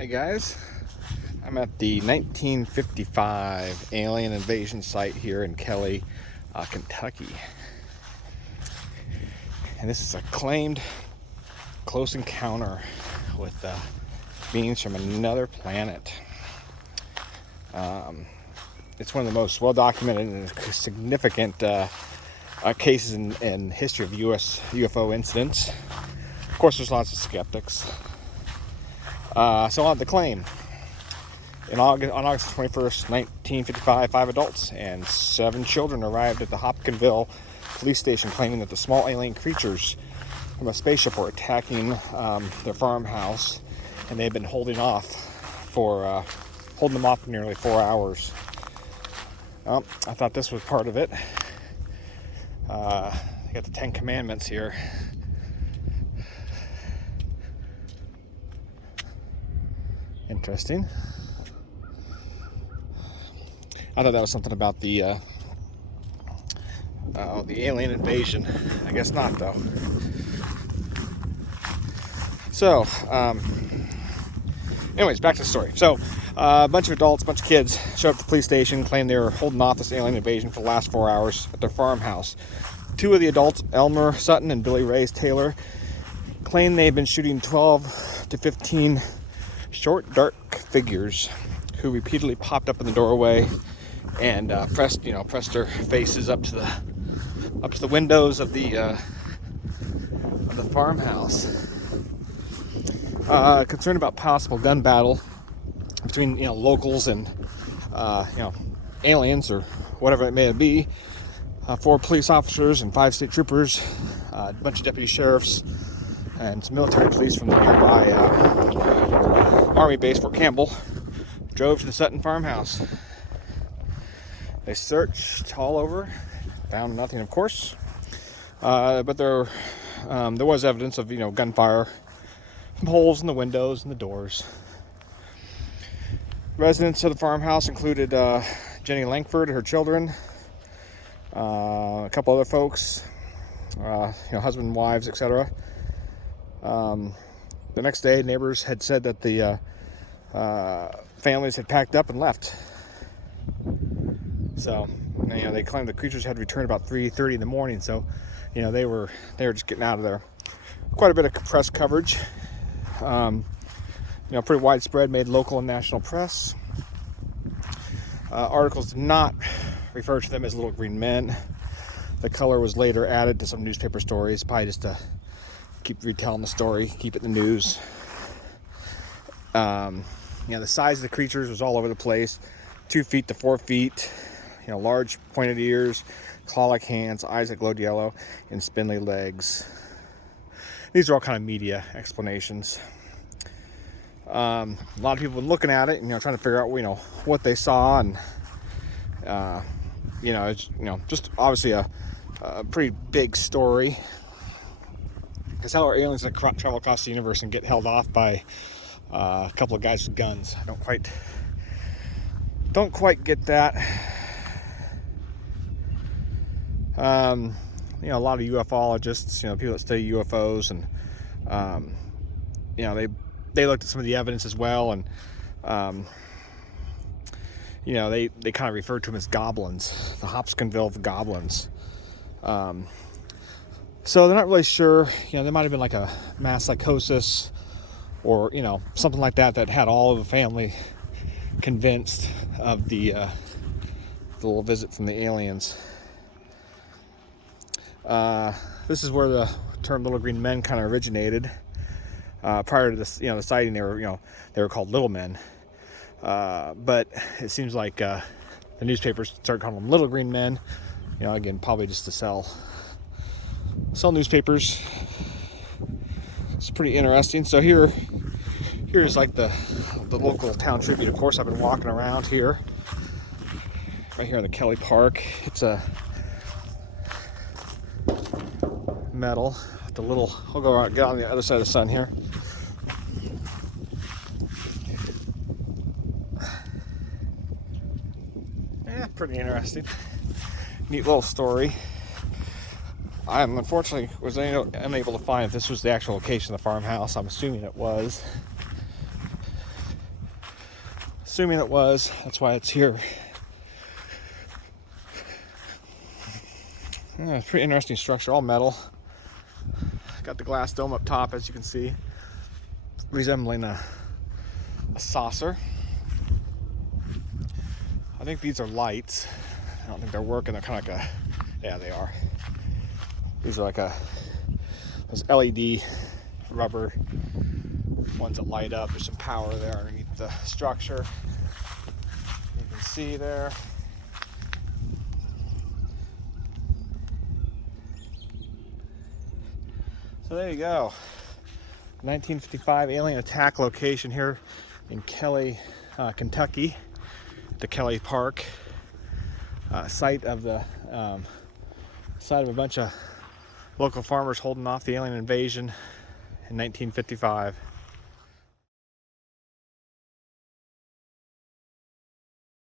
Hey guys, I'm at the 1955 alien invasion site here in Kelly, Kentucky. And this is a claimed close encounter with beings from another planet. It's one of the most well-documented and significant cases in history of U.S. UFO incidents. Of course, there's lots of skeptics. So on the claim, on August 21st, 1955, 5 adults and 7 children arrived at the Hopkinsville police station claiming that the small alien creatures from a spaceship were attacking their farmhouse, and they've been holding them off for nearly 4 hours. Well, I thought this was part of it. You got the 10 Commandments here. Interesting. I thought that was something about the alien invasion. I guess not, though. So, anyways, back to the story. So, a bunch of adults, a bunch of kids showed up at the police station, claimed they were holding off this alien invasion for the last 4 hours at their farmhouse. 2 of the adults, Elmer, Sutton, and Billy Ray Taylor, claimed they've been shooting 12 to 15 short, dark figures who repeatedly popped up in the doorway and pressed their faces up to the windows of the farmhouse. Concerned about possible gun battle between locals and aliens or whatever it may be. 4 police officers and 5 state troopers, a bunch of deputy sheriffs, and some military police from the nearby Army base, Fort Campbell, drove to the Sutton farmhouse. They searched all over, found nothing, of course, but there was evidence of gunfire from holes in the windows and the doors. Residents of the farmhouse included Jenny Langford and her children, a couple other folks, husband and wives, etc. The next day, neighbors had said that the families had packed up and left. So, they claimed the creatures had returned about 3:30 in the morning. So, they were just getting out of there. Quite a bit of press coverage. Pretty widespread, made local and national press. Articles did not refer to them as little green men. The color was later added to some newspaper stories, probably just to keep retelling the story, keep it in the news. The size of the creatures was all over the place. 2 feet to 4 feet. Large pointed ears, claw-like hands, eyes that glowed yellow, and spindly legs. These are all kind of media explanations. A lot of people have been looking at it, trying to figure out, what they saw, and it's just obviously a pretty big story. Because how are aliens that travel across the universe and get held off by a couple of guys with guns? I don't quite get that. A lot of UFOlogists, people that study UFOs, and they looked at some of the evidence as well, and they kind of referred to them as goblins, the Hopkinsville Goblins. So they're not really sure. They might have been like a mass psychosis, or something like that had all of the family convinced of the little visit from the aliens. This is where the term "little green men" kind of originated. Prior to this, the sighting, they were called little men. But it seems like the newspapers started calling them little green men. Again, probably just to sell newspapers. It's pretty interesting. So here's like the local town tribute. Of course, I've been walking around here, right here in the Kelly Park. It's a metal. I'll go around, get on the other side of the sun here. Yeah, pretty interesting. Neat little story. I unfortunately was unable to find if this was the actual location of the farmhouse. I'm assuming it was. Assuming it was, that's why it's here. Yeah, it's a pretty interesting structure, all metal. Got the glass dome up top, as you can see, resembling a saucer. I think these are lights. I don't think they're working. They're kind of like yeah, they are. These are like those LED rubber ones that light up. There's some power there underneath the structure. You can see there. So there you go. 1955 alien attack location here in Kelly, Kentucky, the Kelly Park. Site of a bunch of local farmers holding off the alien invasion in 1955.